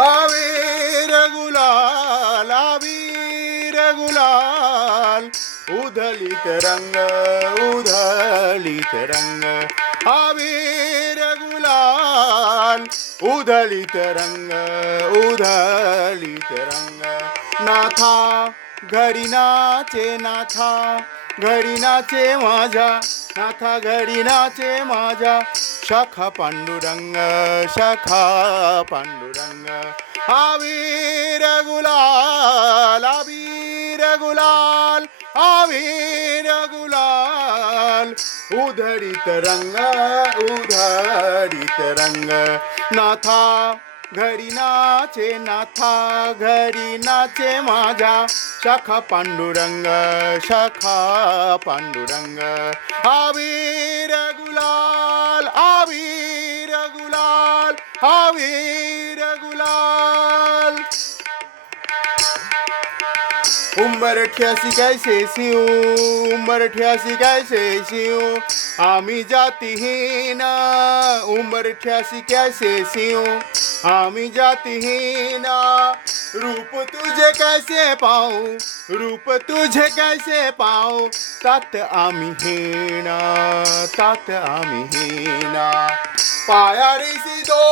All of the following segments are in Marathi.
अबीर गुलाल अबीर गुलाल उधळीत रंग उधळीत रंग अबीर गुलाल उधळीत रंग उधळीत रंग नाथा घरी नाचे नाथा घरी नाचे माझ्या नाथा घरी नाचे माझ्या शाखा पांडुरंग शाखा पांडुरंग अबीर गुलाल अबीर गुलाल अबीर गुलाल उधळीत रंग उधळीत रंग नाथा घरी नाचे नाथा घरी नाचे माझ्या शाखा पांडुरंग शाखा पांडुरंग अबीर गुलाल अबीर गुलाल अबीर गुलाल उंबरठ्यासी कैसे सिऊ उंबरठ्यासी कैसे सिऊ आम्ही जातिहीन उंबरठ्यासी कैसे सिऊ आम्ही जातिहीन रूप तुझे कैसे पाऊ रूप तुझे कैसे पाऊ तात आम्ही हीन तात आम्ही हीन पायारीसी दो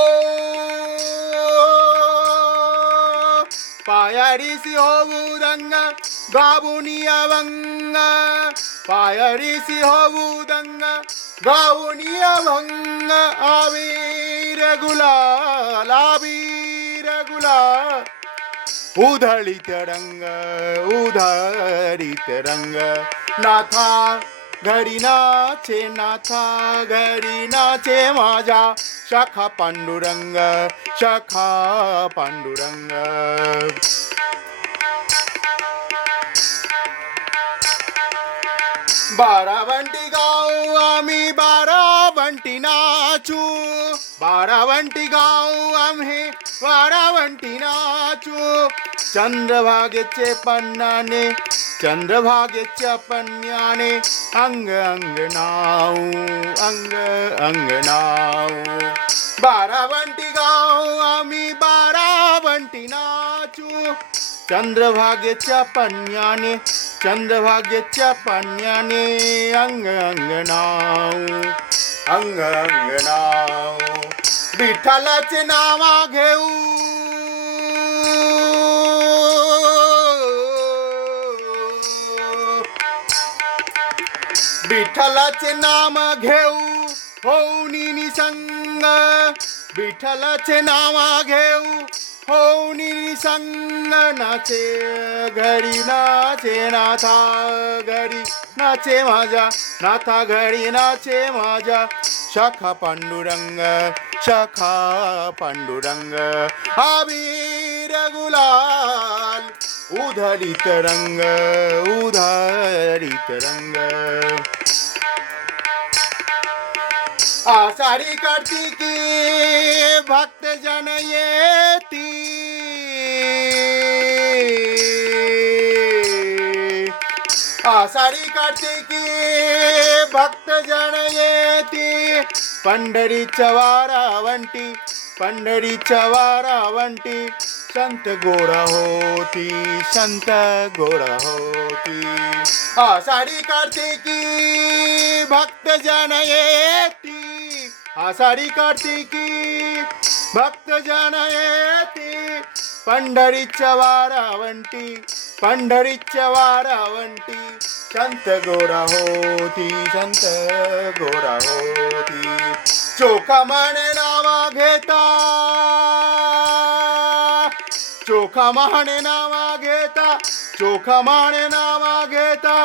पायारीसी होऊ दंग गाबुनी अभंग पायारीसी होऊ दंग गाबुनी अभंग अबीर गुलाल अबीर गुलाल उधळीत रंग उधळीत रंग नाथा घरी नाचे नाथा घरी नाचे माझ्या शाखा पांडुरंग शाखा पांडुरंग बारावंटी गाव आम्ही बारावंटी नाचू बारावंटी गाव आम्ही बारावंटी नाचू चंद्रभागेचे पन्नाने चंद्रभागेच्या पन्याने अंग अंग नाव अंग अंग नाव बारावंटी गाव आम्ही बारावंटी नाचू चंद्रभागेच्या पन्याने चंद्रभागेच्या पन्याने अंग अंग नाव अंग अंग नाव विठ्ठलाचे नावा घेऊ विठ्ठलाचे नाम घेऊ होऊनी निसंग विठ्ठलाचे नावा घेऊ होऊनी संग नाचे घरी नाचे नाथा घरी नाचे माझ्या नाथा घरी नाचे माझ्या शाखा पांडुरंग शाखा पांडुरंग अबीर गुलाल उधळीत रंग उधळीत रंग आषाढी कार्तिकी भक्त जन येती आषाढी कार्तिकी भक्त जन येती पंढरीच्या वारावंटी पंढरीच्या वारावंटी संत गोरा होती संत गोरा होती आषाढी कार्तिकी भक्त जन येती आषाढी कार्तिकी भक्त जन येती पंढरीच्या वारावंटी पंढरीच्या वारावंटी संत गोरा होती संत गोरा होती चोखा माने नावा घेता चोखा माने नावा घेता चोखा माने नावा घेता